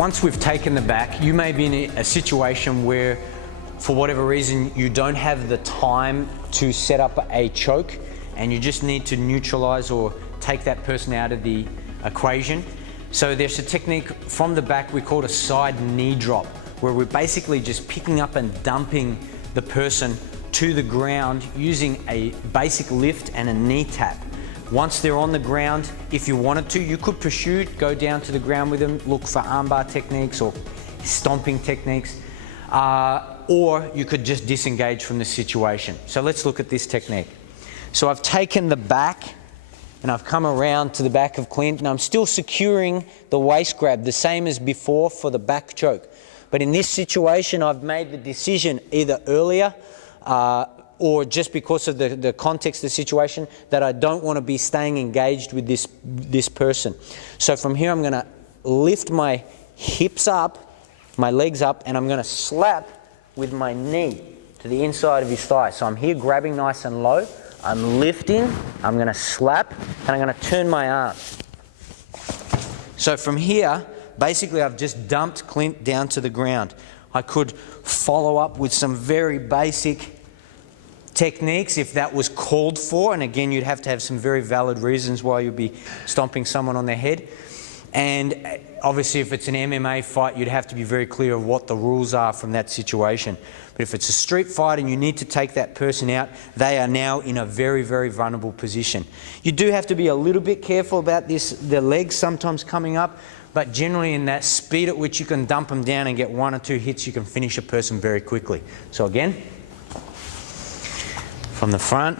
Once we've taken the back, you may be in a situation where, for whatever reason, you don't have the time to set up a choke and you just need to neutralize or take that person out of the equation. So there's a technique from the back we call a side knee drop, where we're basically just picking up and dumping the person to the ground using a basic lift and a knee tap. Once they're on the ground, if you wanted to, you could pursue, go down to the ground with them, look for armbar techniques or stomping techniques, or you could just disengage from the situation. So let's look at this technique. So I've taken the back and I've come around to the back of Clint and I'm still securing the waist grab, the same as before for the back choke. But in this situation, I've made the decision either earlier or just because of the context of the situation that I don't want to be staying engaged with this person. So from here, I'm going to lift my hips up, my legs up, and I'm going to slap with my knee to the inside of his thigh. So I'm here grabbing nice and low. I'm lifting, I'm going to slap, and I'm going to turn my arm. So from here, basically I've just dumped Clint down to the ground. I could follow up with some very basic techniques if that was called for, and again you'd have to have some very valid reasons why you'd be stomping someone on their head. And obviously if it's an MMA fight, you'd have to be very clear of what the rules are from that situation. But if it's a street fight and you need to take that person out, they are now in a very, very vulnerable position. You do have to be a little bit careful about this, the legs sometimes coming up, but generally in that speed at which you can dump them down and get 1 or 2 hits, you can finish a person very quickly. So again, from the front,